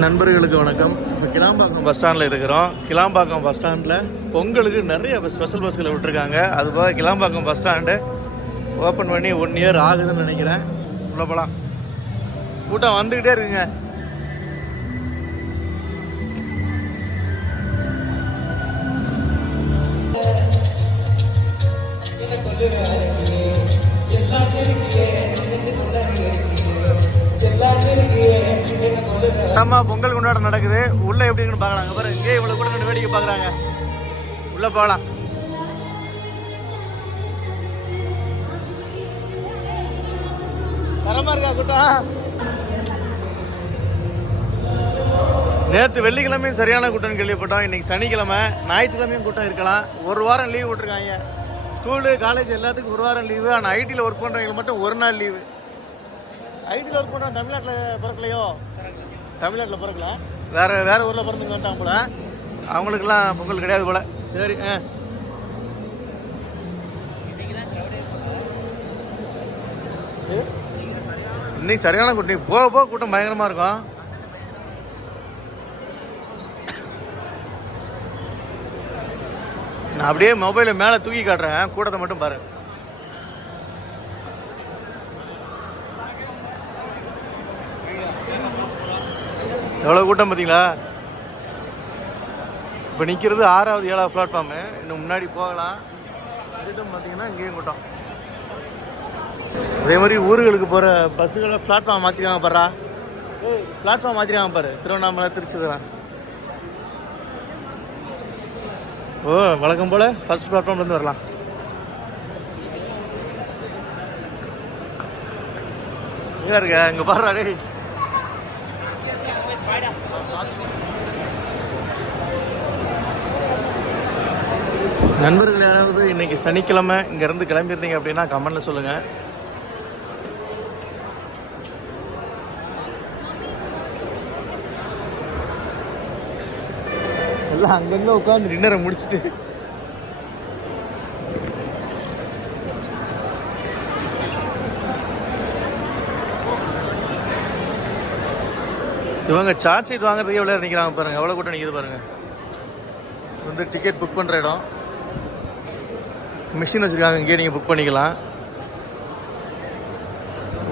நண்பர்களுக்கு வணக்கம். இப்போ கிளாம்பாக்கம் பஸ் ஸ்டாண்டில் இருக்கிறோம். கிளாம்பாக்கம் பஸ் ஸ்டாண்டில் பொங்கலுக்கு நிறைய ஸ்பெஷல் பஸ்களை விட்டுருக்காங்க. அதுபோக கிளாம்பாக்கம் பஸ் ஸ்டாண்டு ஓப்பன் பண்ணி 1 இயர் ஆகுதுன்னு நினைக்கிறேன். உள்ள போகலாம். கூட்டம் வந்துக்கிட்டே இருக்குங்க. நம்ம பொங்கல் கொண்டாட்டம் நடக்குது. உள்ள எப்படின்னு பாக்கலாங்க. பாரு, இங்கே இவ்வளவு கூட ரெண்டு வேடிக்கை பாக்குறாங்க. உள்ள போகலாம். தரமா இருக்கா கூட்டம்? நேற்று வெள்ளிக்கிழமையும் சரியான கூட்டம் கேள்விப்பட்டோம். இன்னைக்கு சனிக்கிழமை, ஞாயிற்றுக்கிழமையும் கூட்டம் இருக்கலாம். ஒரு வாரம் லீவ் விட்டுருக்காங்க. ஸ்கூலு காலேஜ் எல்லாத்துக்கும் ஒரு வாரம் லீவு. ஆனால் ஐடியில் ஒர்க் பண்ணுறவங்களுக்கு மட்டும் ஒரு நாள் லீவு. ஐடியில் ஒர்க் பண்ணுறவங்க தமிழ்நாட்டில் பிறக்கலையோ? தமிழ்நாட்டில் பிறக்கலாம், வேற ஊரில் பிறந்துங்க வந்துட்டாங்க போல. அவங்களுக்குலாம் பொங்கல் கிடையாது போல. சரி. இன்னைக்கு சரியான கூட்டம். போக போக கூட்டம் பயங்கரமாக இருக்கும். நான் அப்படியே மொபைலை மேலே தூக்கி காட்டுறேன். கூட்டத்தை மட்டும் பாரு. எவ்வளோ கூட்டம் பார்த்தீங்களா? இப்போ நிற்கிறது 6வது 7வது பிளாட்ஃபார்மு. இன்னும் முன்னாடி போகலாம். கூட்டம் பார்த்தீங்கன்னா இங்கேயும் கூட்டம். அதே மாதிரி ஊர்களுக்கு போகிற பஸ்ஸுகளை பிளாட்ஃபார்ம் மாற்றிருக்காங்க பாரா. பிளாட்ஃபார்ம் மாற்றிருக்காங்க பாரு. திருவண்ணாமலை, திருச்சி தான். ஓ, வழக்கம் போல் ஃபர்ஸ்ட் பிளாட்ஃபார்ம்லேருந்து வரலாம். எங்கே இருக்க? இங்கே பாடுறா டே. நண்பர்கள் யாராவது இன்னைக்கு சனிக்கிழமை இங்கேருந்து கிளம்பியிருந்தீங்க அப்படின்னா கமெண்ட்ல சொல்லுங்க. எல்லாம் அங்கங்க உட்காந்து டின்னரை முடிச்சுட்டு இவங்க சார்ஜ் ஷீட் வாங்குறதுக்கு எவ்வளோ நிற்கிறாங்க பாருங்க. எவ்வளோ கூட்டம் நிற்கிது பாருங்க. வந்து டிக்கெட் புக் பண்ணுற இடம். மிஷின் வச்சுருக்காங்க. இங்கேயே நீங்கள் புக் பண்ணிக்கலாம்.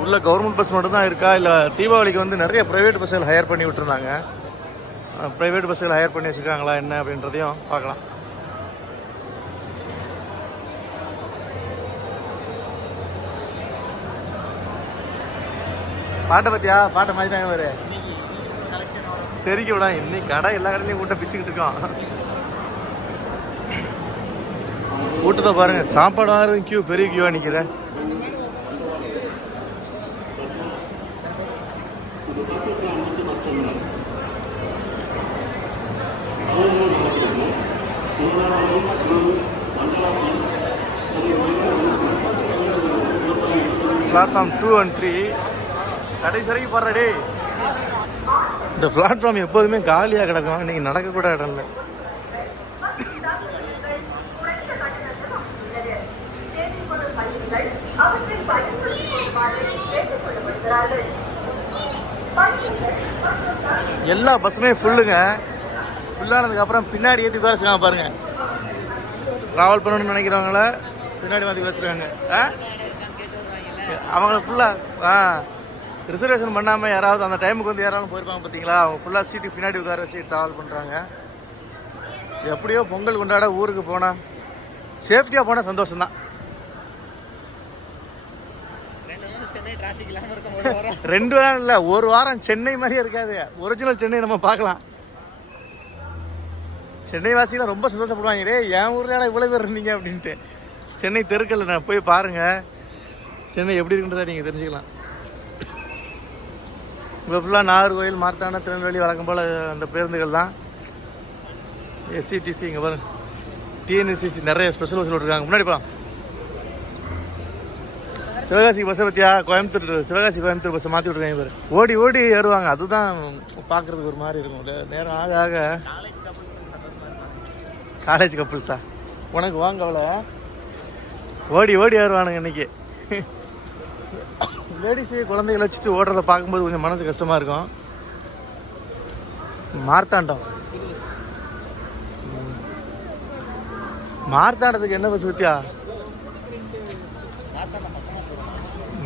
உள்ள கவர்மெண்ட் பஸ் மட்டும் தான் இருக்கா, இல்லை தீபாவளிக்கு வந்து நிறைய ப்ரைவேட் பஸ்ஸுகள் ஹையர் பண்ணி விட்டுருந்தாங்க. ப்ரைவேட் பஸ்ஸுகள் ஹையர் பண்ணி வச்சுருக்காங்களா என்ன அப்படின்றதையும் பார்க்கலாம். பாட்டை பற்றியா? பாட்டை மாற்றிட்டாங்க வேறு. தெரிக்க விட இன்னைக்கு கடை எல்லா கடையிலையும் கூட்டம் பிச்சுக்கிட்டு இருக்கோம். கூட்டத்தை பாருங்க. சாப்பாடு வாங்குறது கியூ, பெரிய கியூவா நிக்குது. பிளாட்ஃபார்ம் 2 and 3 கடைசி வரைக்கும் போடுறடே. இந்த பிளாட்ஃபார்ம் எப்போதுமே காலியாக கிடக்கும். இன்னைக்கு நடக்கக்கூட இடம் இல்லை. எல்லா பஸ்ஸுமே ஃபுல்லுங்க. ஃபுல்லானதுக்கு அப்புறம் பின்னாடி ஏற்றி பேசுறாங்க பாருங்க. ட்ராவல் பண்ணணும்னு நினைக்கிறவங்கள பின்னாடி மாற்றி பேசுறாங்க. அவங்க ஃபுல்லாக ரிசர்வேஷன் பண்ணாமல் யாராவது அந்த டைமுக்கு வந்து யாராவது போயிருப்பாங்க பார்த்தீங்களா? அவங்க ஃபுல்லாக சீட்டு பின்னாடி உட்கார வச்சு ட்ராவல் பண்ணுறாங்க. எப்படியோ பொங்கல் கொண்டாட ஊருக்கு போனால் சேஃப்டியாக போனால் சந்தோஷம்தான். 2 வாரம் இல்லை, 1 வாரம் சென்னை மாதிரியே இருக்காது. ஒரிஜினல் சென்னை நம்ம பார்க்கலாம். சென்னை வாசிலாம் ரொம்ப சந்தோஷப்படுவாங்க. டே, என் ஊர்ல இவ்வளோ பேர் இருந்தீங்க அப்படின்ட்டு. சென்னை தெருக்கல்ல நான் போய் பாருங்கள். சென்னை எப்படி இருக்குன்றதை நீங்கள் தெரிஞ்சுக்கலாம். இப்போ ஃபுல்லாக நாகர்கோவில், மார்த்தாண்டம், திருநெல்வேலி வழக்கம் போல் அந்த பேருந்துகள் தான். எஸ்சிடிசி இங்கே பாருங்க. டிஎன்எஸ்சிசி நிறைய ஸ்பெஷல் பஸ் விட்டுருக்காங்க. முன்னாடி போகலாம். சிவகாசி பஸ்ஸை பற்றியா? கோயம்புத்தூர், சிவகாசி கோயம்புத்தூர் பஸ்ஸை மாற்றி விட்ருக்காங்க பாரு. ஓடி ஓடி ஏறுவாங்க. அதுதான் பார்க்குறதுக்கு ஒரு மாதிரி இருக்கும். நேரம் ஆக ஆக காலேஜ் கப்புள்ஸா உனக்கு வாங்க அவ்வளோ ஓடி ஓடி ஏறுவானுங்க இன்னைக்கு. லேடிஸு குழந்தைகளை வச்சுட்டு ஓடுறத பார்க்கும்போது கொஞ்சம் மனசு கஷ்டமாக இருக்கும். மார்த்தாண்டம். மார்த்தாண்டத்துக்கு என்ன பஸ் வித்தியா?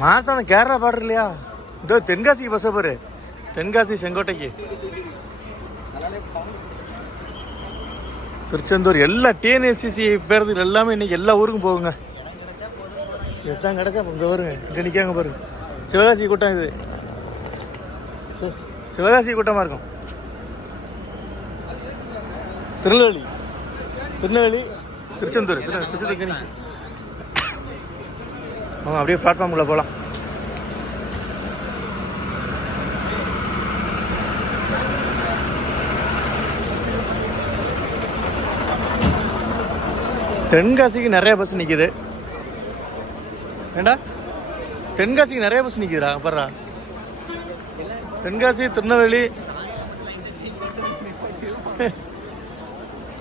மார்த்தாண்டம் கேரளா பார்டர் இல்லையா? இதோ தென்காசிக்கு பஸ்ஸை பாரு. தென்காசி செங்கோட்டைக்கு, திருச்செந்தூர் எல்லா டிஎன்எஸ்சிசி பேருந்துகள் எல்லாமே இன்னைக்கு எல்லா ஊருக்கும் போகுங்க. எட்டாம் கிடைச்சா இங்கே வருங்க. இங்கே நிற்காங்க பாருங்க. சிவகாசி கூட்டம் இது. சிவகாசி கூட்டமாக இருக்கும். திருநெல்வேலி திருச்செந்தூர் அப்படியே பிளாட்ஃபார்முக்குள்ள போகலாம். தென்காசிக்கு நிறைய பஸ் நிற்கிது. ஏண்டா தென்காசிக்கு நிறைய பஸ் நிற்கிதுடா. அப்புறா தென்காசி திருநெல்வேலி,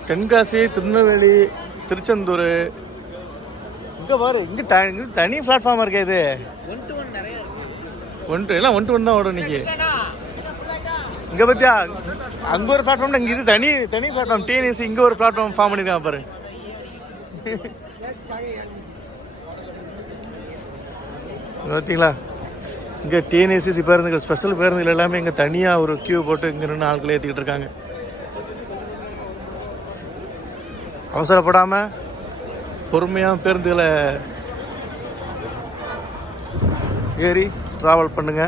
தென்காசி திருநெல்வேலி திருச்செந்தூர். இங்கே பாரு, இங்கே தனி பிளாட்ஃபார்மாக இருக்கே. இது எல்லாம் 1 to 1 தான் ஓடும் இன்னைக்கு. இங்கே பார்த்தியா, அங்கே ஒரு பிளாட்ஃபார்ம், இங்கே இது தனி பிளாட்ஃபார்ம். டிஎன்எஸ்சி இங்கே ஒரு பிளாட்ஃபார்ம் ஃபார்ம் பண்ணியிருக்காங்க பாரு. பார்த்தீங்களா, இங்கே டிஎன்எஸ்சி பேருந்துகள், ஸ்பெஷல் பேருந்துகள் எல்லாமே இங்கே தனியாக ஒரு கியூ போட்டு இங்கே நின்று ஆட்களை ஏற்றிக்கிட்டு இருக்காங்க. அவசரப்படாமல் பொறுமையாக பேருந்துகளை ஏறி ட்ராவல் பண்ணுங்க.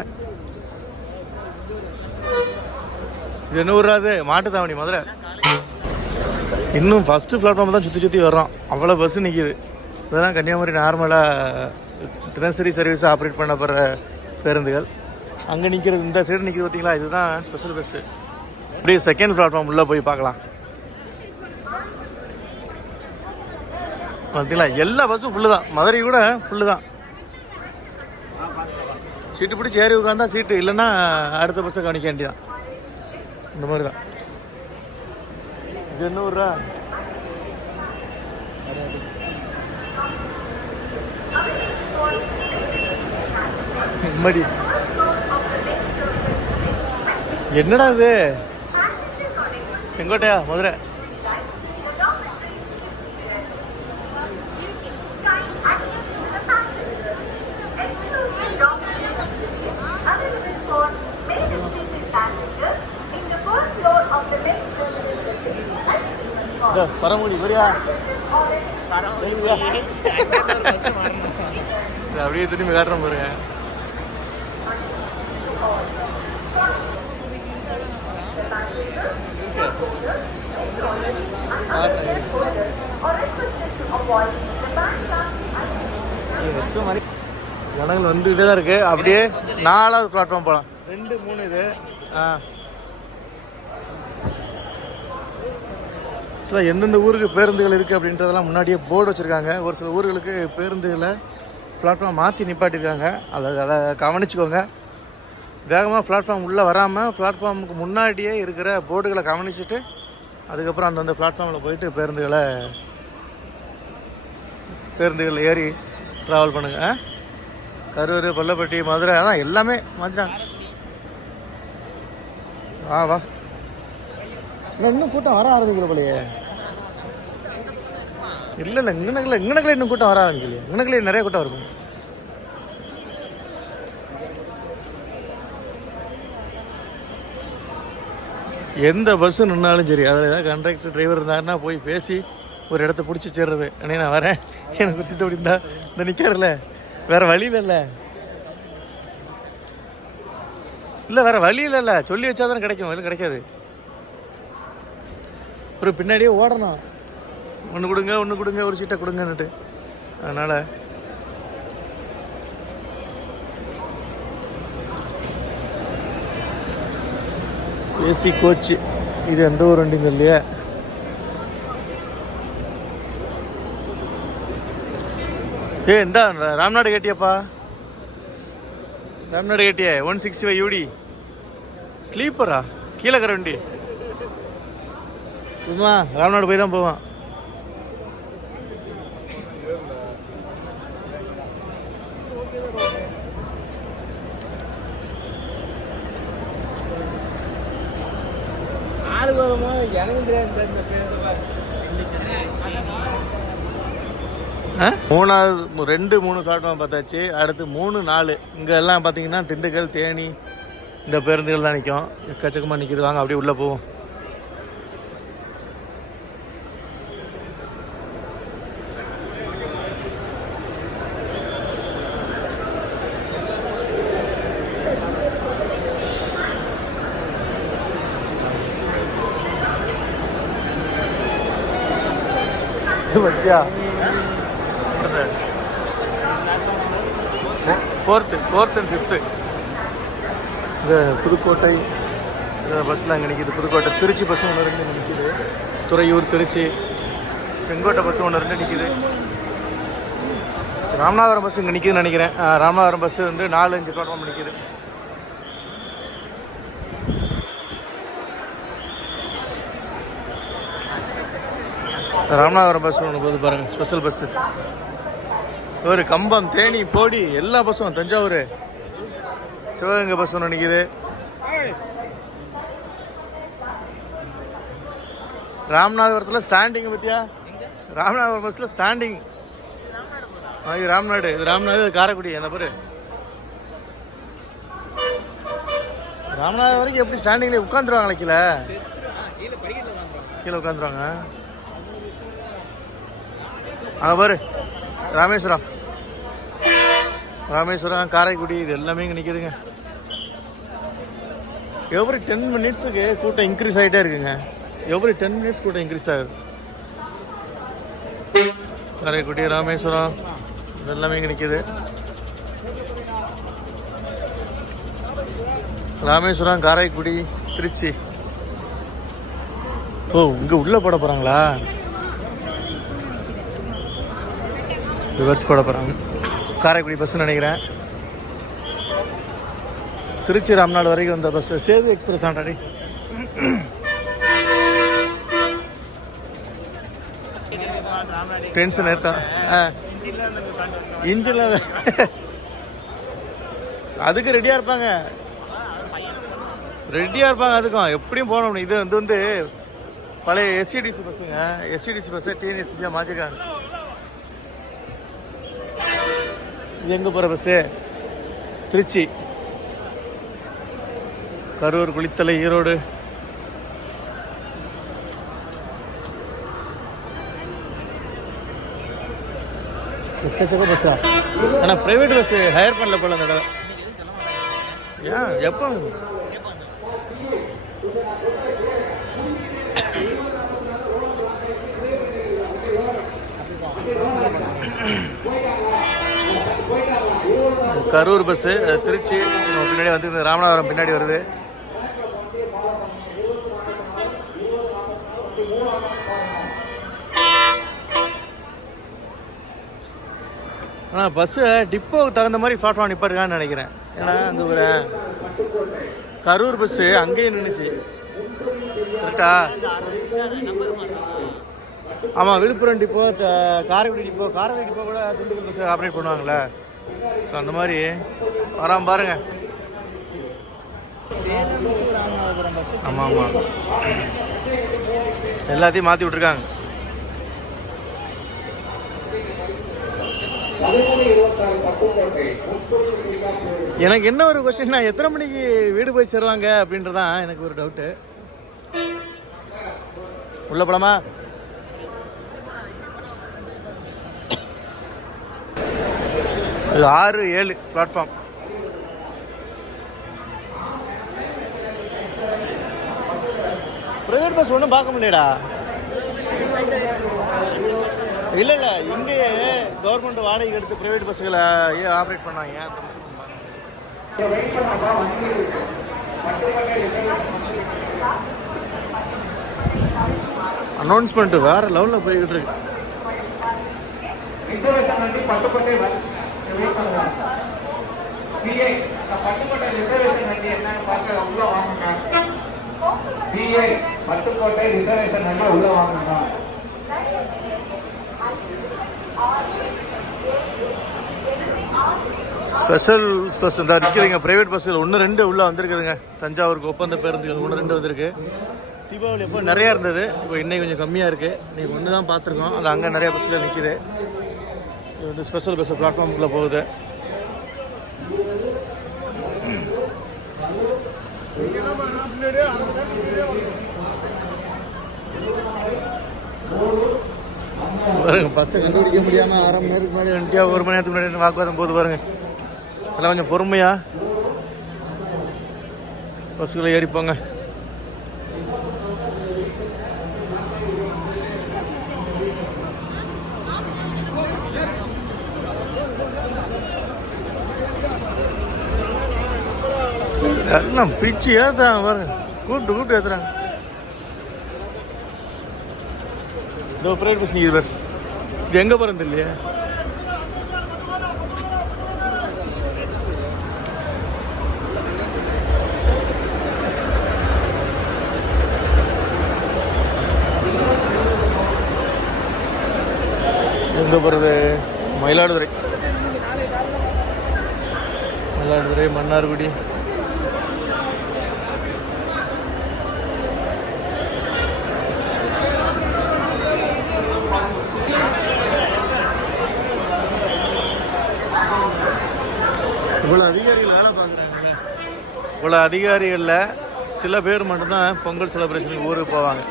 இது என்ன ஊராது? மாட்டுத்தாவணி, மதுரை. இன்னும் ஃபஸ்ட்டு பிளாட்ஃபார்ம் தான் சுற்றி வர்றோம். அவ்வளோ பஸ்ஸு நிற்கிது. இதெல்லாம் கன்னியாகுமரி நார்மலாக தினசரி சர்வீஸை ஆப்ரேட் பண்ண போகிற பேருந்துகள். அங்கே நிற்கிறது, இந்த சைடு நிற்கிது பார்த்தீங்களா, இதுதான் ஸ்பெஷல் பஸ்ஸு. அப்படியே செகண்ட் பிளாட்ஃபார்ம் உள்ளே போய் பார்க்கலாம். பார்த்தீங்களா, எல்லா பஸ்ஸும் ஃபுல்லு தான். மதுரை கூட ஃபுல்லு தான். சீட்டு பிடிச்சி ஏறி உட்காந்தா சீட்டு, இல்லைன்னா அடுத்த பஸ்ஸை கவனிக்க வேண்டியதான். இந்த மாதிரி தான். இது என்ன ஊரா? மடி என்னடா இது? செங்கோட்டையா, மதுரை? பரமக்குடி வரியா? அப்படியே திரும்பி காட்டுறோம் பாருங்க. ஜனங்கள் வந்துகிட்டே தான் இருக்கு. அப்படியே 4வது பிளாட்ஃபார்ம் போகலாம். 2, 3 இது. எந்தெந்த ஊருக்கு பேருந்துகள் இருக்குது அப்படின்றதெல்லாம் முன்னாடியே போர்டு வச்சுருக்காங்க. ஒரு சில ஊர்களுக்கு பேருந்துகளை பிளாட்ஃபார்ம் மாற்றி நிப்பாட்டியிருக்காங்க. அதை கவனிச்சுக்கோங்க. வேகமாக பிளாட்ஃபார்ம் உள்ளே வராமல் பிளாட்ஃபார்முக்கு முன்னாடியே இருக்கிற போர்டுகளை கவனிச்சுட்டு அதுக்கப்புறம் அந்தந்த பிளாட்ஃபார்மில் போயிட்டு பேருந்துகள் ஏறி ட்ராவல் பண்ணுங்கள். கரூர், பள்ளப்பட்டி, மதுரை, அதான் எல்லாமே மாற்றிட்டாங்க. வா இன்னும் கூட்டம் வர ஆரம்பிக்கிற போலையே. இல்லை இங்கனக்கில் இன்னும் கூட்டம் வர ஆரம்பிக்கலையே. இங்கனக்கில் நிறைய கூட்டம் இருக்கும். எந்த பஸ்ஸு நின்னாலும் சரி, அதில் ஏதாவது கண்டக்டர் டிரைவர் இருந்தாருன்னா போய் பேசி ஒரு இடத்த பிடிச்சி வச்சிடுறது. அண்ணே நான் வரேன், எனக்கு பிடிச்சிட்டு அப்படி இருந்தா இந்த நிற்கிறல, வேறு வழி இல்லைல்ல. இல்லை வேறு வழி இல்லைல்ல, சொல்லி வச்சா தானே கிடைக்கும். இல்லை கிடைக்காது. அப்புறம் பின்னாடியே ஓடணும். ஒன்று கொடுங்க ஒரு சீட்டை கொடுங்கன்னுட்டு. அதனால் ஏசி கோச்சு. இது எந்த ஒரு வண்டிங்க இல்லையா? இந்த ராம்நாடு கேட்டியாப்பா? ராம்நாடு கேட்டியா? 165 UD ஸ்லீப்பரா? கீழே இருக்கிற வண்டி ராம்நாடு போய் தான் போவான். மூணாவது 2-3 பிளாட்ஃபார்ம் பார்த்தாச்சு. அடுத்து 3-4 இங்கே எல்லாம் பார்த்தீங்கன்னா திண்டுக்கல், தேனி இந்த பேருந்துகள் தான் நிற்கும். எக்கச்சக்கமாக நிற்கிது. வாங்க அப்படியே உள்ளே போவோம். பத்தியா 4th and 5th இந்த புதுக்கோட்டை பஸ்ஸில் அங்கே நிற்கிது. புதுக்கோட்டை திருச்சி பஸ்ஸும் 1-2 நிற்கிது. துறையூர், திருச்சி, செங்கோட்டை பஸ்ஸும் 1-2 நிற்கிது. ராமநாதபுரம் பஸ் இங்கே நிற்கிதுன்னு நினைக்கிறேன். ராமநாதபுரம் பஸ்ஸு வந்து 4-5 பிளாட்ஃபார்ம் நிற்கிது. ராமநாதபுரம் பஸ் ஒன்று போது பாருங்கள், ஸ்பெஷல் பஸ்ஸு. ஒரு கம்பம், தேனி, போடி எல்லா பஸ்ஸும், தஞ்சாவூர், சிவகங்கை பஸ் ஒன்று நிற்கிது. ராமநாதபுரத்தில் ஸ்டாண்டிங் பற்றியா? ராமநாதபுரம் பஸ்ஸில் ஸ்டாண்டிங். இது ராம்நாடு, இது ராம்நாடு, காரைக்குடி. அந்த பேர் ராமநாதபுரம் வரைக்கும் எப்படி ஸ்டாண்டிங்லேயே உட்காந்துருவாங்களே? கீழே உட்காந்துருவாங்க. அங்கே பாரு ராமேஸ்வரம், காரைக்குடி இது எல்லாமே இங்கே நிற்கிதுங்க. எவ்ரி 10 மினிட்ஸுக்கு கூட்டம் இன்க்ரீஸ் ஆகிட்டே இருக்குங்க. எவ்ரி 10 மினிட்ஸ் கூட்டம் இன்க்ரீஸ் ஆகுது. காரைக்குடி, ராமேஸ்வரம் இது எல்லாமே இங்கே நிற்கிது. ராமேஸ்வரம், காரைக்குடி, திருச்சி. ஓ, இங்கே உள்ளே போட போகிறாங்களா? ரிவர்ஸ் போட போகிறாங்க. காரைக்குடி பஸ்ஸுன்னு நினைக்கிறேன். திருச்சி ராம்நாடு வரைக்கும் வந்த பஸ்ஸு சேது எக்ஸ்பிரஸ் ஆண்டாடி. டென்ஷன் ஏற்றான். இன்ஜினில் அதுக்கு ரெடியாக இருப்பாங்க. அதுக்கும் எப்படியும் போகணும். இது வந்து பழைய எஸ்சிடிசி பஸ்ஸுங்க. எஸ்சிடிசி பஸ்ஸை டிஎன்எஸ்சியாக மாற்றிருக்காங்க. இது எங்கே போகிற பஸ்ஸு? திருச்சி, கரூர், குளித்தலை, ஈரோடு. எக்கச்சக்க பஸ்ஸா? ஆனால் ப்ரைவேட் பஸ்ஸு ஹையர் பண்ணல போல அந்த இடம். ஏன் எப்போ? கரூர் பஸ்ஸு, திருச்சி பின்னாடி வந்து, ராமநாதபுரம் பின்னாடி வருது. ஆனால் பஸ்ஸு டிப்போவுக்கு தகுந்த மாதிரி பிளாட்ஃபார்ம் நிப்பாட்டுக்கான்னு நினைக்கிறேன். ஏன்னா அந்த ஒரு கரூர் பஸ்ஸு அங்கேயே நின்றுச்சு. கரெக்டா? ஆமாம், விழுப்புரம் டிப்போ, காரைக்குடி டிப்போ கூட திண்டுக்கல் பஸ் ஆப்ரேட் பண்ணுவாங்களே. ஸோ அந்த மாதிரி வராமல் பாருங்க. ஆமாம், எல்லாத்தையும் மாற்றி விட்ருக்காங்க. எனக்கு என்ன ஒரு கொஸ்டின்னா, எத்தனை மணிக்கு வீடு போய் சேருவாங்க அப்படின்றதான் எனக்கு ஒரு டவுட்டு. உள்ள போலாமா? இது 6-7 பிளாட்ஃபார்ம். பிரைவேட் பஸ் ஒன்றும் பார்க்க முடியலடா. இல்லை இங்கேயே கவர்மெண்ட் வாடகைக்கு எடுத்து பிரைவேட் பஸ்ஸுகளை ஆப்ரேட் பண்ணாங்க. அனௌன்ஸ்மெண்ட் வேற லெவலில் போய்கிட்டு இருக்கு. பட்டுக்கோட்டை ரிசர்வேஷன் வண்டி என்னன்னு பார்க்க உள்ள வாங்குங்க. பட்டுக்கோட்டை ரிசர்வேஷன் வண்டி உள்ள வாங்குங்க. ஸ்பெஷல் பஸ் தான் நிற்கிறீங்க. ப்ரைவேட் பஸ்ஸில் 1-2 உள்ளே வந்திருக்குதுங்க. தஞ்சாவூருக்கு ஒப்பந்த பேருந்துகள் 1-2 வந்திருக்கு. தீபாவளி அப்போ நிறையா இருந்தது. இப்போ இன்னைக்கு கொஞ்சம் கம்மியாக இருக்குது. இன்னைக்கு ஒன்று தான் பார்த்துருக்கோம். அது அங்கே நிறையா பஸ்ஸில் நிற்கிது. இது வந்து ஸ்பெஷல் பஸ் பிளாட்ஃபார்முக்குள்ளே போகுது. பாருங்க, பஸ்ஸை கண்டுபிடிக்க முடியாமல் 1/2 மணி நேரத்துக்கு முன்னாடி வந்துட்டியா, 1 மணி நேரத்துக்கு முன்னாடி வாக்குவாதம் போகுது பாருங்க. அதெல்லாம் கொஞ்சம் பொறுமையாக பஸ்ஸுக்குள்ளே ஏறிப்போங்க. எல்லாம் பிச்சு ஏற்றுறாங்க பாருங்க, கூப்பிட்டு ஏற்றுறாங்க. இதோ ப்ரைவேட் பஸ் நிற்கிது பாரு. இது எங்கே போகிறது இல்லையா? எங்கே போகிறது? மயிலாடுதுறை, மன்னார்குடி. இவ்வளோ அதிகாரிகள் வேலை பார்க்குறாங்கல்ல, இவ்வளோ அதிகாரிகளில் சில பேர் மட்டும்தான் பொங்கல் செலிப்ரேஷனுக்கு ஊருக்கு போவாங்க.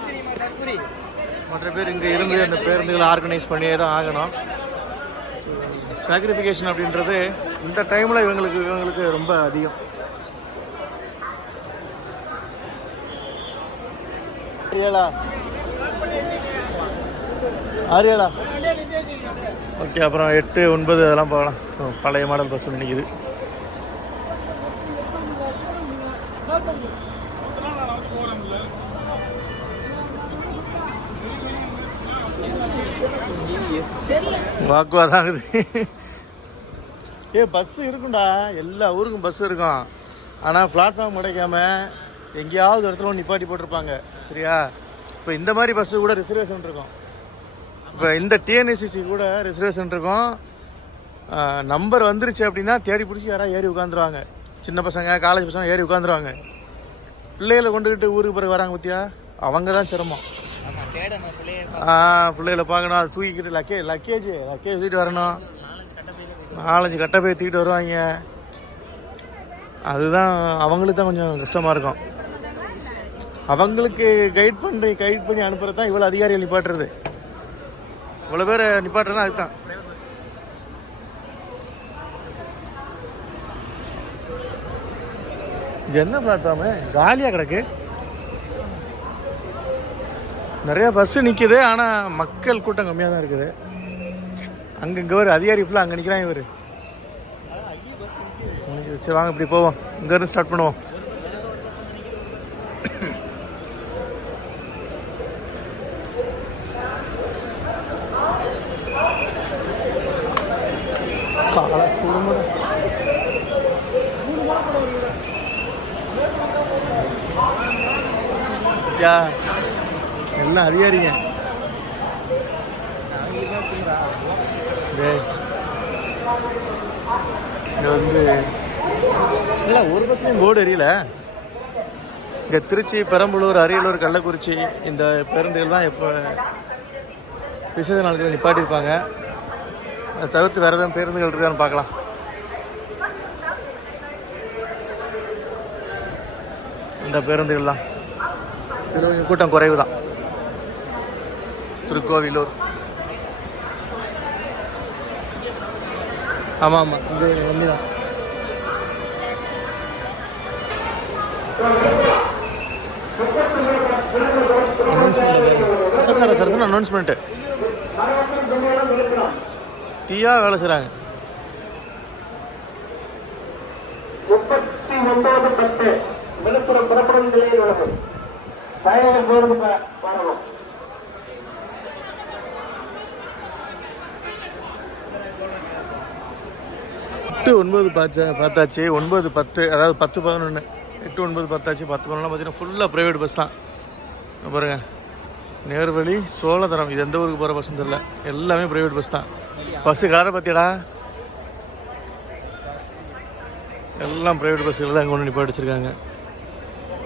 மற்ற பேர் இங்கே இருந்து அந்த பேருந்துகளை ஆர்கனைஸ் பண்ணியே தான் ஆகணும். சாக்ரிஃபிகேஷன் அப்படின்றது இந்த டைமில் இவங்களுக்கு ரொம்ப அதிகம். ஆரியாளா ஓகே. அப்புறம் 8, 9 அதெல்லாம் போகலாம். பழைய மாடல் பஸ் நினைக்குது. வாக்குவாதம் ஆகுது. பஸ்ஸு இருக்குண்டா, எல்லா ஊருக்கும் பஸ் இருக்கும். ஆனால் பிளாட்ஃபார்ம் கிடைக்காம எங்கேயாவது இடத்துல ஒன்று நிப்பாட்டி போட்டிருப்பாங்க. சரியா? இப்போ இந்த மாதிரி பஸ்ஸு கூட ரிசர்வேஷன் இருக்கும். இப்போ இந்த டிஎன்எஸ்சிசி கூட ரிசர்வேஷன் இருக்கும். நம்பர் வந்துருச்சு அப்படின்னா தேடி பிடிச்சி யாராவது ஏறி உட்காந்துருவாங்க. சின்ன பசங்க, காலேஜ் பசங்க ஏறி உட்காந்துருவாங்க. பிள்ளைகளை கொண்டுக்கிட்டு ஊருக்கு பிறகு வராங்க பற்றியா, அவங்க தான் சிரமம். பிள்ளைகளை பார்க்கணும், அது தூக்கிக்கிட்டு லக்கேஜ் தூக்கிட்டு வரணும். 4-5 கட்டை போய் தூக்கிட்டு வருவாங்க. அதுதான் அவங்களுக்கு தான் கொஞ்சம் கஷ்டமாக இருக்கும். அவங்களுக்கு கைட் பண்ணி அனுப்புறது தான் இவ்வளோ அதிகாரிகள் நிப்பாட்டுறது. இவ்வளோ பேர் நிப்பாட்டுறதுனா அதுதான். இது என்ன பிளாட்ஃபார்மு காலியாக கிடக்கு. நிறையா பஸ்ஸு நிற்கிது, ஆனால் மக்கள் கூட்டம் கம்மியாக தான் இருக்குது. இங்கே ஒரு அதிகாரி ஃபுல்லாக அங்கே நிற்கிறான் இவர். சரி வாங்க இப்படி போவோம், இங்கேருந்து ஸ்டார்ட் பண்ணுவோம். எல்லாம் அதிகாரிங்க. இங்கே வந்து இல்லை ஒரு பஸ்லையும் போர்டு எரியல. இங்கே திருச்சி, பெரம்பலூர், அரியலூர், கள்ளக்குறிச்சி இந்த பேருந்துகள் தான் எப்போ விசேஷ நாட்களில் நிப்பாட்டியிருப்பாங்க. அதை தவிர்த்து வேறு எதாவது பேருந்துகள் இருக்கான்னு பார்க்கலாம். இந்த பேருந்துகள் தான் இது கூட்டம் குறைவு தான். திருக்கோவிலூர், ஆமாம் இது கம்மி தான். சரசரசரசன் அனௌன்ஸ்மெண்ட்டு தீயா வேலை செய்கிறாங்க. 39:10 விழுப்புரம் புறப்படும் நிலையில் உள்ளது. பயணிகள் பேருந்து வரணும். 8, 9 பார்த்தாச்சு. 9, 10 அதாவது 10, 11 8, 9 பார்த்தாச்சு. 10, 11 பார்த்தீங்கன்னா ஃபுல்லாக ப்ரைவேட் பஸ் தான். பாருங்க, நேர்வழி, சோழதரம், இது எந்த ஊருக்கு போகிற பஸ்ஸுன்னு தெரியல, எல்லாமே ப்ரைவேட் பஸ் தான். பஸ்ஸு காரை பார்த்தியடா, எல்லாம் ப்ரைவேட் பஸ்ஸுகள் தான் இங்கே ஒன்று நிப்பாட்டி வச்சுருக்காங்க.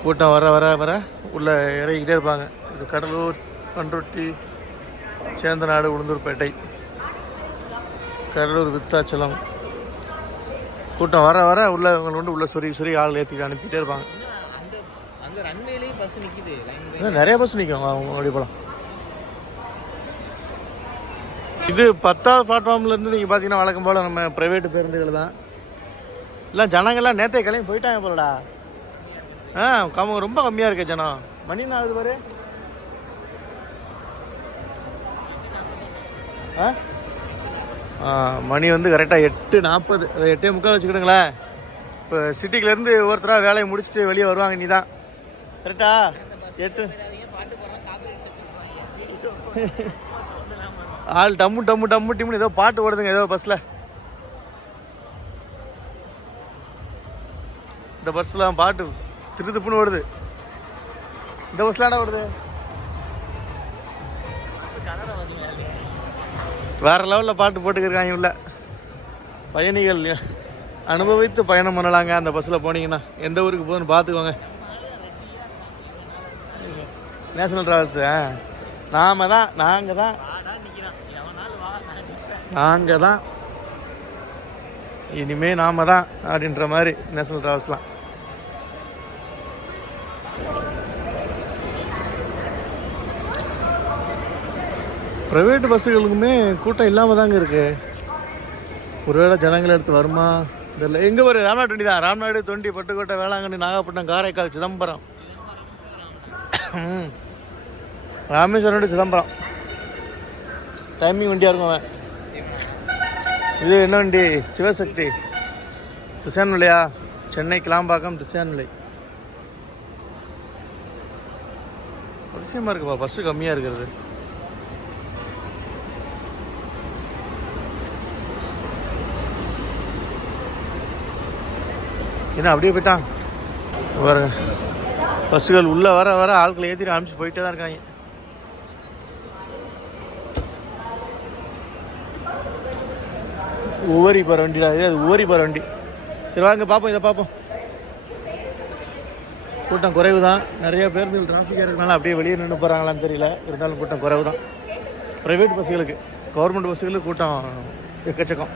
கூட்டம் வர வர வர உள்ளே இறங்கிக்கிட்டே இருப்பாங்க. இது கடலூர், பண்ருட்டி, சேந்தநாடு, உளுந்தூர்பேட்டை, கடலூர், விருத்தாச்சலம். கூட்டம் வர வர உள்ள இவங்க உள்ள சொறி ஆள் ஏற்றி அனுப்பிட்டே இருப்பாங்க. நிறைய பஸ் நிற்கும். அவங்க அப்படி போகலாம். இது 10வது பிளாட்ஃபார்ம்லேருந்து நீங்கள் பார்த்தீங்கன்னா வழக்கம் போல் நம்ம ப்ரைவேட்டு பேருந்துகள் தான். இல்லை ஜனங்கள்லாம் நேற்றே கிளம்பி போயிட்டாங்க போலடா. ரொம்ப கம்மியாக இருக்கு ஜனம். மணி என்ன ஆகுது பாரு. மணி வந்து கரெக்டாக 8:40, 8:45 வச்சுக்கிடுங்களேன். இப்போ சிட்டிக்குலேருந்து ஒவ்வொருத்தராக வேலையை முடிச்சுட்டு வெளியே வருவாங்க. நீ தான் கரெக்டா 8 ஆள் டம்மு டம்மு டம்மு டிம்னு ஏதோ பாட்டு ஓடுதுங்க ஏதோ பஸ்ஸில். இந்த பஸ்லாம் பாட்டு திருப்புன்னு ஓடுது. இந்த பஸ்லாம் ஓடுது வேற லெவலில் பாட்டு போட்டுக்கிருக்காங்க. உள்ள பயணிகள் அனுபவித்து பயணம் பண்ணலாங்க அந்த பஸ்ஸில் போனீங்கன்னா. எந்த ஊருக்கு போகணுன்னு பார்த்துக்கோங்க. நேஷனல் ட்ராவல்ஸு நாங்கள் தான் இனிமே நாம தான் அப்படின்ற மாதிரி நேஷனல் ட்ராவல்ஸ்லாம். ப்ரைவேட் பஸ்ஸுகளுக்குமே கூட்டம் இல்லாமல் தாங்க இருக்கு. ஒருவேளை ஜனங்கள் எடுத்து வருமா இதில். எங்கே ஒரு ராம்நாடு வண்டி தான். ராம்நாடு, தொண்டி, பட்டுக்கோட்டை, வேளாங்கண்ணி, நாகப்பட்டினம், காரைக்கால், சிதம்பரம், ராமேஸ்வரம், சிதம்பரம். டைமிங் வண்டியாக இருக்கும் அவன். இது என்ன வண்டி? சிவசக்தி, திசையான்விலையா, சென்னை கிளாம்பாக்கம், திசையான்விலை. அவசியமாக இருக்குப்பா பஸ்ஸு கம்மியாக இருக்கிறது. ஏன்னா அப்படியே போயிட்டான் பாருங்க. பஸ்ஸுகள் உள்ளே வர வர ஆட்களை ஏற்றிட்டு அனுப்பிச்சு போயிட்டே தான் இருக்காங்க. ஊவரி போகிற வண்டிடா இது. அது ஊவரி போகிற வண்டி. சரி வாங்க பார்ப்போம், இதை பார்ப்போம். கூட்டம் குறைவு தான். நிறைய பேருந்துகள் டிராஃபிக்காக இருக்கிறதுனால அப்படியே வெளியே நின்று போகிறாங்களான்னு தெரியல. இருந்தாலும் கூட்டம் குறைவு தான் ப்ரைவேட் பஸ்ஸுகளுக்கு. கவர்மெண்ட் பஸ்ஸுகளுக்கு கூட்டம் எக்கச்சக்கம்.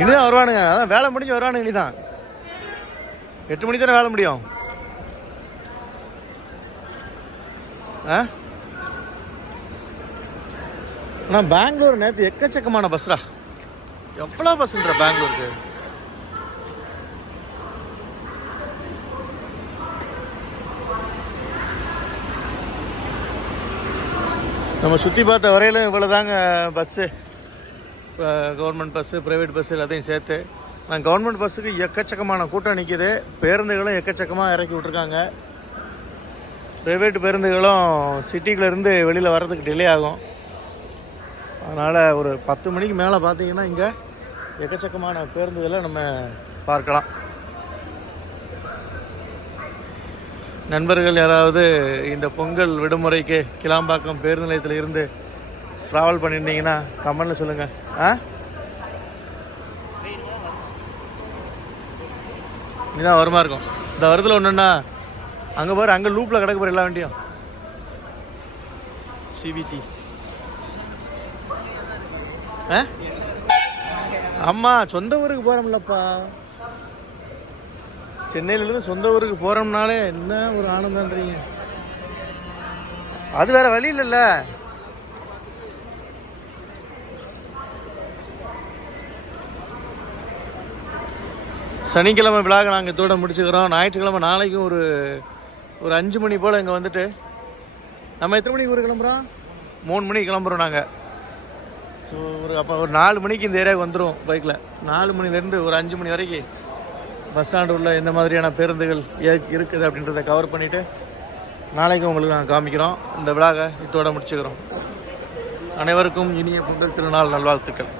இனிதான் வருவானுங்க. அதான் வேலை முடிஞ்சு வருவானுங்க. இனிதான் 8 மணிக்கு தானே வேலை முடியும். ஆனால் பெங்களூர் நேற்று எக்கச்சக்கமான பஸ்ரா. எவ்வளோ பஸ்ன்ற பெங்களூருக்கு. நம்ம சுற்றி பார்த்த வரையிலும் இவ்வளோ தாங்க bus. Government bus, private bus எல்லாத்தையும் சேர்த்து. நான் கவர்மெண்ட் பஸ்ஸுக்கு எக்கச்சக்கமான கூட்டம் நிற்கிது. பேருந்துகளும் எக்கச்சக்கமாக இறக்கி விட்ருக்காங்க. ப்ரைவேட் பேருந்துகளும் சிட்டிக்குள்ளேருந்து வெளியில் வர்றதுக்கு டிலே ஆகும். அதனால் ஒரு 10 மணிக்கு மேலே பார்த்தீங்கன்னா இங்கே எக்கச்சக்கமான பேருந்துகளை நம்ம பார்க்கலாம். நண்பர்கள் யாராவது இந்த பொங்கல் விடுமுறைக்கு கிளாம்பாக்கம் பேருந்து நிலையத்தில் இருந்து ட்ராவல் பண்ணியிருந்தீங்கன்னா கமெண்டில் சொல்லுங்கள். இதுதான் வருமா இருக்கும். இந்த வருதில் ஒன்றுன்னா அங்கே பாரு, அங்கே லூப்பில் கிடக்க போகிற எல்லா வண்டியும். சிவிடி ஆமாம், சொந்த ஊருக்கு போகிறோம்லப்பா. சென்னையிலேருந்து சொந்த ஊருக்கு போகிறோம்னாலே என்ன ஒரு ஆனந்தன்றீங்க. அது வேற வழி இல்லைல்ல. சனிக்கிழமை விழாக நாங்கள் இதோட முடிச்சுக்கிறோம். ஞாயிற்றுக்கிழமை நாளைக்கும் ஒரு 5 மணி போல் இங்கே வந்துட்டு நம்ம எத்தனை மணிக்கு ஊருக்கு கிளம்புறோம்? 3 மணிக்கு கிளம்புறோம் நாங்கள். ஸோ அப்போ ஒரு 4 மணிக்கு இந்த ஏரியாவுக்கு வந்துடும் பைக்கில். 4 மணிலேருந்து ஒரு 5 மணி வரைக்கும் பஸ் ஸ்டாண்டு உள்ள எந்த மாதிரியான பேருந்துகள் இருக்குது அப்படின்றத கவர் பண்ணிவிட்டு நாளைக்கு உங்களுக்கு நாங்கள் காமிக்கிறோம். இந்த விழாவை இதோட முடிச்சுக்கிறோம். அனைவருக்கும் இனிய பொங்கல் திருநாள் நல்வாழ்த்துக்கள்.